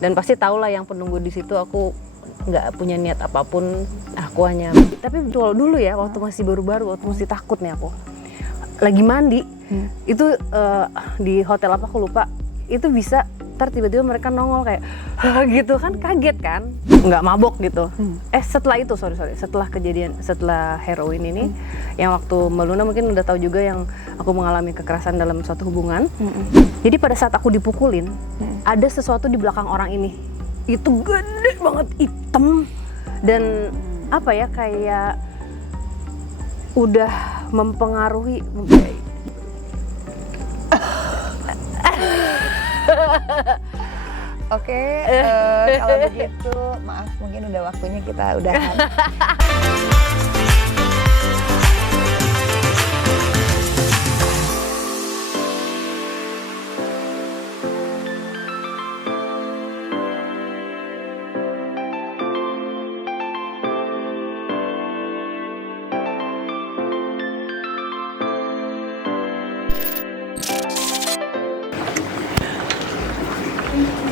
Dan pasti tau lah yang penunggu di situ aku nggak punya niat apapun, aku hanya. Tapi dulu ya, waktu masih baru-baru, waktu masih takut nih aku, lagi mandi, itu di hotel apa aku lupa, itu bisa tiba-tiba mereka nongol kayak gitu kan, kaget kan, nggak mabok gitu. Setelah itu setelah kejadian, setelah heroin ini, yang waktu Mbak Luna mungkin udah tahu juga yang aku mengalami kekerasan dalam suatu hubungan. Jadi pada saat aku dipukulin, ada sesuatu di belakang orang ini, itu gede banget, hitam, dan apa ya, kayak udah mempengaruhi. Oke, kalau begitu maaf, mungkin udah waktunya kita udahan.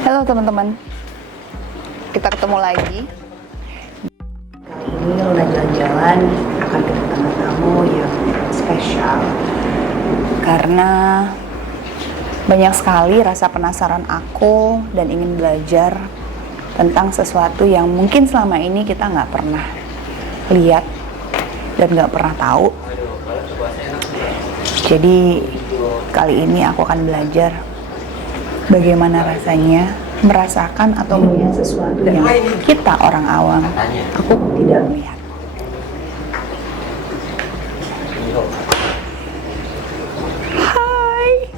Halo teman-teman, kita ketemu lagi. Kali ini Luna jalan-jalan akan kedatangan tamu yang spesial. Karena banyak sekali rasa penasaran aku dan ingin belajar tentang sesuatu yang mungkin selama ini kita nggak pernah lihat dan nggak pernah tahu. Jadi kali ini aku akan belajar bagaimana rasanya merasakan atau melihat sesuatu yang kita orang awam, aku tidak melihat.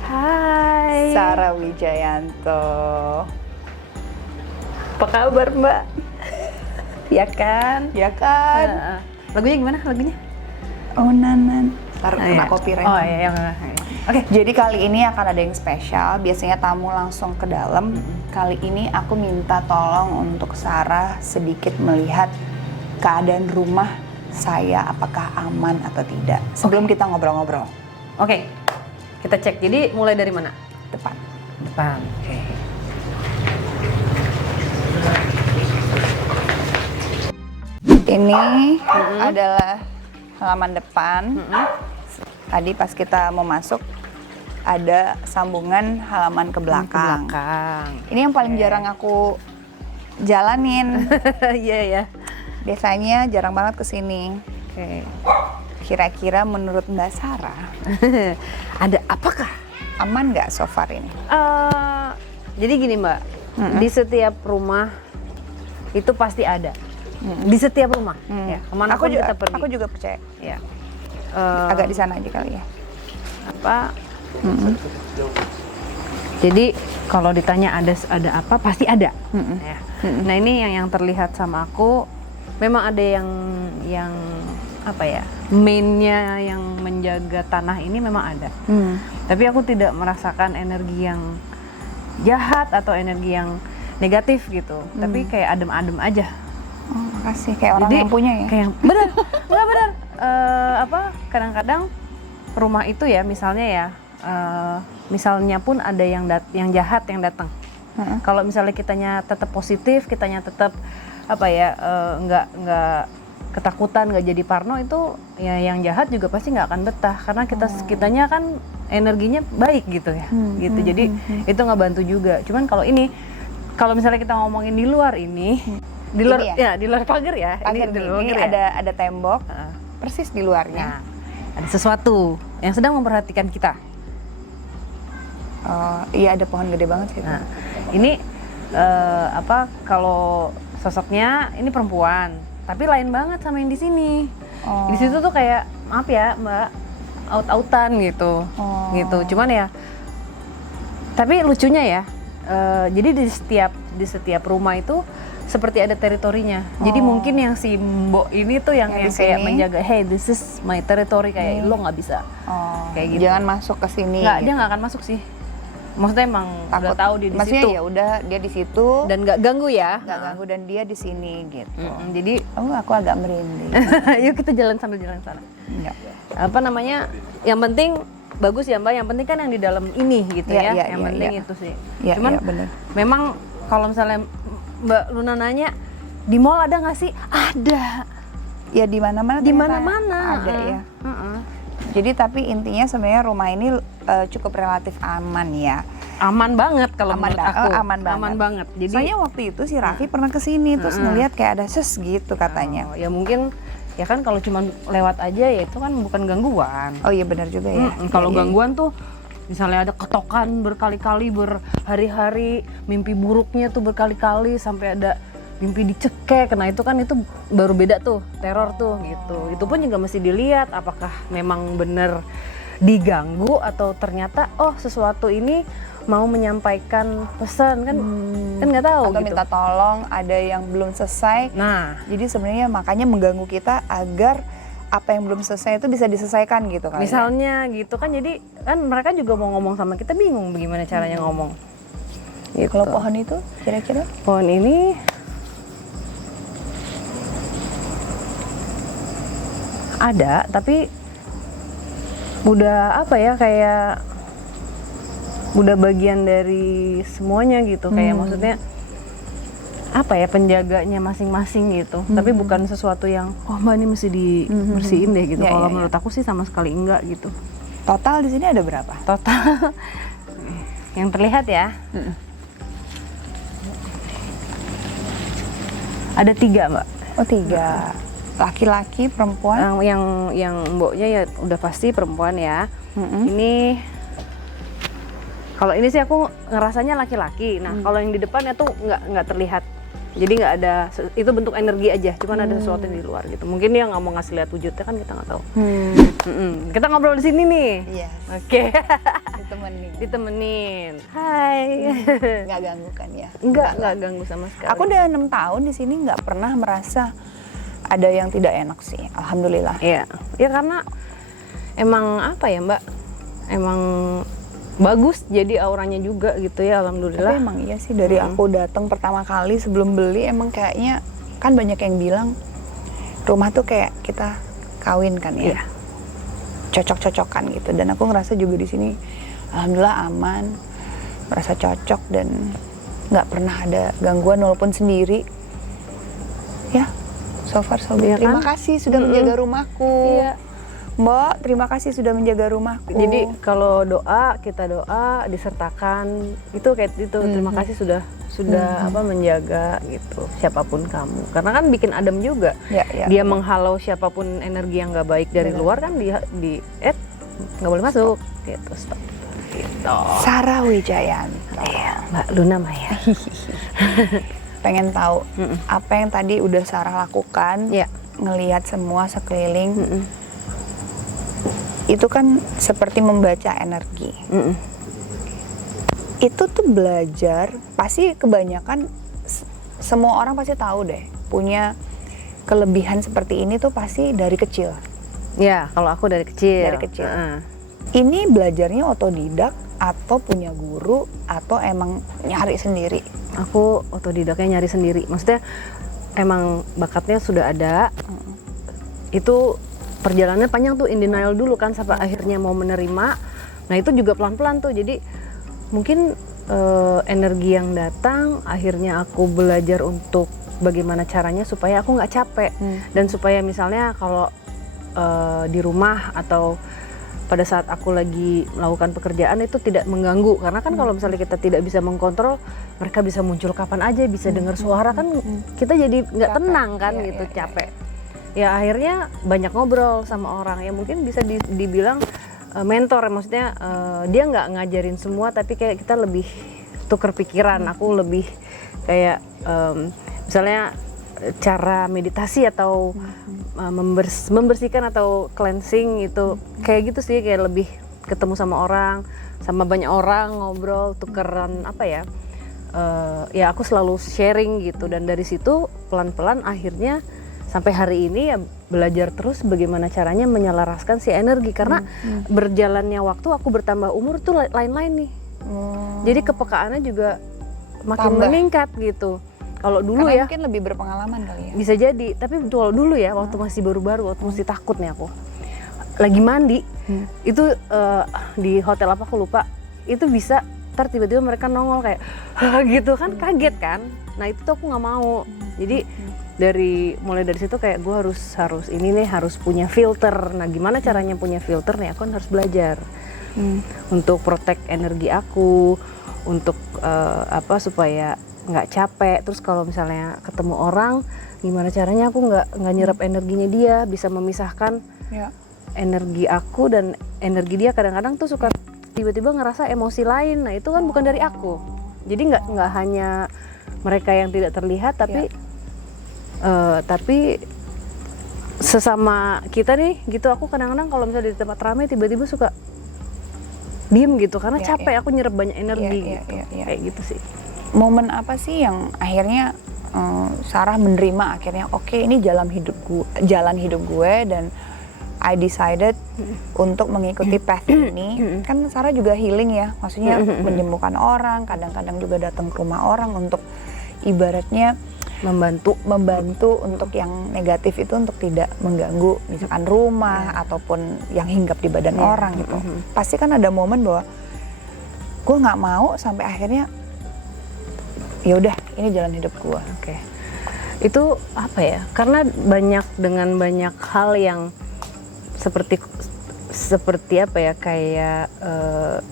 Hai. Sarah Wijayanto. Apa kabar Mbak? Ya kan? Ya kan? Lagunya gimana lagunya? Oh nanan. Taruh kena copyright. Oh iya. Oke, jadi kali ini akan ada yang spesial. Biasanya tamu langsung ke dalam. Kali ini aku minta tolong untuk Sarah sedikit melihat keadaan rumah saya, apakah aman atau tidak. Sebelum kita ngobrol-ngobrol. Oke, kita cek. Jadi mulai dari mana? Depan. Oke. Ini adalah halaman depan. Tadi pas kita mau masuk ada sambungan halaman ke belakang. Ini yang paling jarang aku jalanin. Iya ya. Biasanya jarang banget kesini. Oke. Kira-kira menurut Mbak Sarah Ada apakah? aman nggak so far ini? Jadi gini Mbak, di setiap rumah itu pasti ada. Di setiap rumah. Ya, kemana pun kita pergi. Aku juga percaya. Ya. Agak di sana aja kali ya. Apa? Jadi kalau ditanya ada apa, pasti ada. Ya. Nah ini yang terlihat sama aku, memang ada yang apa ya, mainnya yang menjaga tanah ini memang ada. Tapi aku tidak merasakan energi yang jahat atau energi yang negatif gitu. Tapi kayak adem-adem aja. Oh, makasih, kayak orang Jadi, yang punya ya. Kayak bener, nggak bener. Kadang-kadang rumah itu ya, misalnya ya, misalnya pun ada yang jahat yang datang. Kalau misalnya kitanya tetap positif, kitanya tetap nggak ketakutan, nggak jadi parno, itu ya yang jahat juga pasti nggak akan betah karena kitanya kan energinya baik gitu ya, gitu. Jadi itu nggak bantu juga. Cuman kalau misalnya kita ngomongin di luar ini, di luar ya, di luar pagar ya, Pagar ini ada tembok, persis di luarnya. Nah, ada sesuatu yang sedang memperhatikan kita. Iya, ada pohon gede banget sih. Nah, ini kalau sosoknya ini perempuan, tapi lain banget sama yang di sini. Di situ tuh kayak, maaf ya Mbak, aut-autan gitu, gitu. Cuman ya, tapi lucunya ya, jadi di setiap rumah itu seperti ada teritorinya. Jadi mungkin yang si Mbok ini tuh yang kayak menjaga, hey this is my territory, kayak lo nggak bisa, kayak gitu. Jangan masuk ke sini. Nggak, gitu. dia nggak akan masuk sih. Maksudnya emang udah tahu dia di situ. Maksudnya ya udah dia di situ dan nggak ganggu ya. Nggak ganggu dan dia di sini gitu. Jadi, aku agak merinding. yuk kita jalan sambil jalan sana. Enggak. Apa namanya? Yang penting bagus ya Mbak. Yang penting kan yang di dalam ini gitu ya. Yang penting itu sih. Ya, Cuman bener. memang kalau misalnya Mbak Luna nanya di mall ada nggak sih? Ada. Ya di mana-mana. Di ternyata mana-mana. ada ya. Jadi tapi intinya sebenarnya rumah ini cukup relatif aman ya. Aman banget kalau Aman menurut banget. aku. Oh, aman banget. Aman banget. Jadi Soalnya waktu itu si Raffi pernah kesini terus ngeliat kayak ada ses gitu katanya. ya mungkin ya kan kalau cuma lewat aja ya itu kan bukan gangguan. Oh iya benar juga ya. Kalau Iya, iya. gangguan tuh misalnya ada ketokan berkali-kali berhari-hari, mimpi buruknya tuh berkali-kali sampai ada mimpi dicekek. Nah itu kan itu baru beda tuh, teror tuh gitu. Itu pun juga mesti dilihat apakah memang benar diganggu atau ternyata oh sesuatu ini mau menyampaikan pesan kan nggak tahu Atau gitu. minta tolong ada yang belum selesai. Nah Jadi sebenarnya makanya mengganggu kita agar apa yang belum selesai itu bisa diselesaikan gitu kan. misalnya gitu kan, jadi kan mereka juga mau ngomong sama kita bingung bagaimana caranya ngomong. Gitu. Kalau pohon itu kira-kira Pohon ini ada, tapi udah apa ya, kayak udah bagian dari semuanya gitu. Kayak maksudnya apa ya, penjaganya masing-masing gitu. Tapi bukan sesuatu yang oh mbak ini mesti dibersihin deh gitu. Ya, Kalau ya, ya. menurut aku sih sama sekali enggak gitu. total di sini ada berapa? Total yang terlihat ya. Ada 3 mbak. Oh 3. Laki-laki, perempuan? Yang mboknya ya udah pasti perempuan ya. Ini kalau ini sih aku ngerasanya laki-laki. Nah kalau yang di depannya tuh nggak terlihat. Jadi nggak ada, itu bentuk energi aja. Cuman ada sesuatu di luar gitu. Mungkin dia nggak mau ngasih lihat wujudnya kan, kita nggak tahu. Kita ngobrol di sini nih. Yes. Oke. Ditemenin. Ditemenin. Hai. Nggak ganggu kan ya? Nggak ganggu sama sekali. Aku udah 6 tahun di sini nggak pernah merasa ada yang tidak enak sih, alhamdulillah. Iya, ya karena emang apa ya mbak, emang bagus jadi auranya juga gitu ya, alhamdulillah. Tapi emang iya sih dari aku datang pertama kali sebelum beli emang kayaknya kan banyak yang bilang rumah tuh kayak kita kawin kan ya, Iya. cocok-cocokan gitu. Dan aku ngerasa juga di sini alhamdulillah aman, merasa cocok dan nggak pernah ada gangguan walaupun sendiri. Ya, so far so good. Iya kan? Terima kasih sudah menjaga rumahku. Iya. Mbak, terima kasih sudah menjaga rumahku. Jadi kalau doa, kita doa disertakan itu kayak itu. Terima kasih sudah apa menjaga gitu siapapun kamu. Karena kan bikin adem juga. Ya, ya. Dia menghalau siapapun energi yang nggak baik dari luar kan di nggak boleh masuk gitu. Stop. Gitu. Sarah Wijayanto. Iya, Mbak Luna Maya. Pengen tahu apa yang tadi udah Sarah lakukan, Iya. ngelihat semua sekeliling. Itu kan seperti membaca energi. Itu tuh belajar, pasti kebanyakan semua orang pasti tahu deh, punya kelebihan seperti ini tuh pasti dari kecil. Ya, kalau aku dari kecil. Dari kecil. Ini belajarnya otodidak atau punya guru atau emang nyari sendiri? Aku otodidaknya nyari sendiri. Maksudnya emang bakatnya sudah ada. Itu perjalanannya panjang tuh, in denial dulu kan sampai akhirnya mau menerima. Nah itu juga pelan-pelan tuh. Jadi mungkin energi yang datang, akhirnya aku belajar untuk bagaimana caranya supaya aku nggak capek dan supaya misalnya kalau di rumah atau pada saat aku lagi melakukan pekerjaan itu tidak mengganggu, karena kan kalau misalnya kita tidak bisa mengkontrol, mereka bisa muncul kapan aja, bisa dengar suara kan kita jadi nggak tenang kan gitu, capek. Ya akhirnya banyak ngobrol sama orang yang mungkin bisa dibilang mentor, maksudnya dia nggak ngajarin semua tapi kayak kita lebih tuker pikiran. Aku lebih kayak misalnya cara meditasi atau membersihkan atau cleansing itu kayak gitu sih, kayak lebih ketemu sama orang, sama banyak orang ngobrol, tukeran apa ya, ya aku selalu sharing gitu. Dan dari situ pelan-pelan akhirnya sampai hari ini ya belajar terus bagaimana caranya menyelaraskan si energi, karena berjalannya waktu aku bertambah umur tuh lain-lain nih. Jadi kepekaannya juga makin meningkat gitu. Kalau dulu karena ya mungkin lebih berpengalaman kali ya. Bisa jadi, tapi kalau dulu ya waktu masih baru-baru, waktu masih takut nih aku. Lagi mandi, itu di hotel apa aku lupa, itu bisa ntar tiba-tiba mereka nongol kayak "Hah," gitu kan, kaget kan. Nah itu tuh aku nggak mau. Jadi mulai dari situ kayak gue harus ini nih, harus punya filter. Nah gimana caranya punya filter nih, aku kan harus belajar untuk protect energi aku, untuk supaya nggak capek. Terus kalau misalnya ketemu orang, gimana caranya aku nggak nyerap energinya dia, bisa memisahkan energi aku dan energi dia. Kadang-kadang tuh suka tiba-tiba ngerasa emosi lain. Nah itu kan bukan dari aku. Jadi nggak hanya mereka yang tidak terlihat, tapi sesama kita nih gitu. Aku kadang-kadang kalau misalnya di tempat ramai tiba-tiba suka diem gitu karena capek, aku nyerap banyak energi kayak gitu sih. Momen apa sih yang akhirnya Sarah menerima akhirnya oke, ini jalan hidup gue dan I decided untuk mengikuti path ini. Kan Sarah juga healing ya, maksudnya menyembuhkan orang, kadang-kadang juga datang ke rumah orang untuk ibaratnya membantu untuk yang negatif itu untuk tidak mengganggu misalkan rumah ataupun yang hinggap di badan orang gitu. Pasti kan ada momen bahwa gue nggak mau sampai akhirnya ya udah ini jalan hidup gue. Oke. Itu apa ya? Karena banyak hal yang seperti apa ya, kayak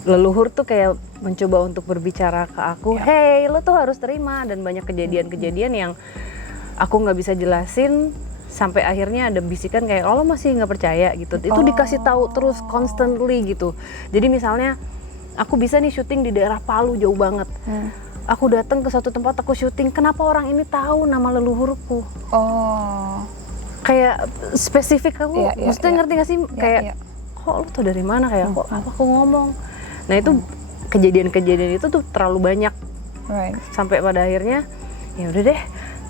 leluhur tuh kayak mencoba untuk berbicara ke aku, hey lo tuh harus terima, dan banyak kejadian-kejadian yang aku nggak bisa jelasin sampai akhirnya ada bisikan kayak lo masih nggak percaya gitu. Itu dikasih tahu terus constantly gitu. Jadi misalnya aku bisa nih syuting di daerah Palu jauh banget. Aku datang ke satu tempat aku syuting, kenapa orang ini tahu nama leluhurku? Kayak spesifik aku, maksudnya ngerti gak sih? Kayak kok lu tuh dari mana, kayak kok apa aku ngomong. Nah itu kejadian-kejadian itu tuh terlalu banyak, sampai pada akhirnya ya udah deh,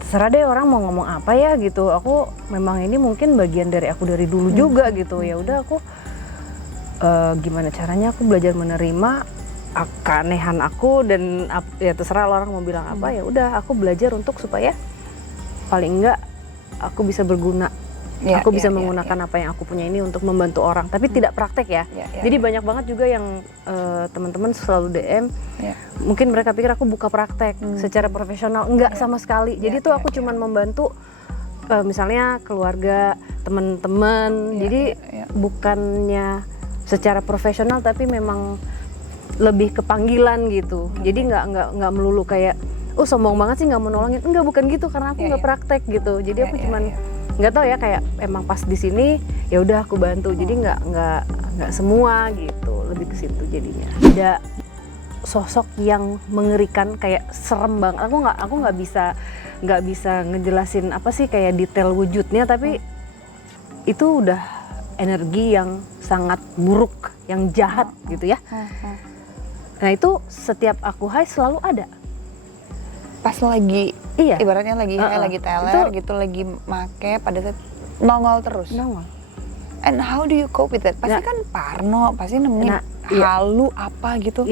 terserah deh orang mau ngomong apa ya gitu. Aku memang ini mungkin bagian dari aku dari dulu juga gitu. Ya udah aku gimana caranya aku belajar menerima keanehan aku, dan ya terserah orang mau bilang apa, ya udah aku belajar untuk supaya paling enggak aku bisa berguna. Aku bisa menggunakan apa yang aku punya ini untuk membantu orang, tapi tidak praktek ya. Jadi banyak banget juga yang teman-teman selalu DM, mungkin mereka pikir aku buka praktek secara profesional, enggak sama sekali. Jadi tuh aku cuman membantu misalnya keluarga, teman-teman. Jadi bukannya secara profesional, tapi memang lebih ke panggilan gitu. Jadi nggak melulu kayak sombong banget sih nggak mau nolongin, enggak, bukan gitu, karena aku nggak praktek gitu. Jadi aku cuman nggak tahu ya, kayak emang pas di sini ya udah aku bantu. Jadi nggak semua gitu, lebih ke situ jadinya. Ada sosok yang mengerikan, kayak serem banget. Aku nggak bisa ngejelasin apa sih kayak detail wujudnya, tapi itu udah energi yang sangat buruk, yang jahat gitu ya. Nah itu setiap aku high selalu ada. Pas lagi ibaratnya lagi teler gitu, lagi make, pada saat nongol terus. And how do you cope with that? Pasti kan parno, pasti nemenin halu apa gitu.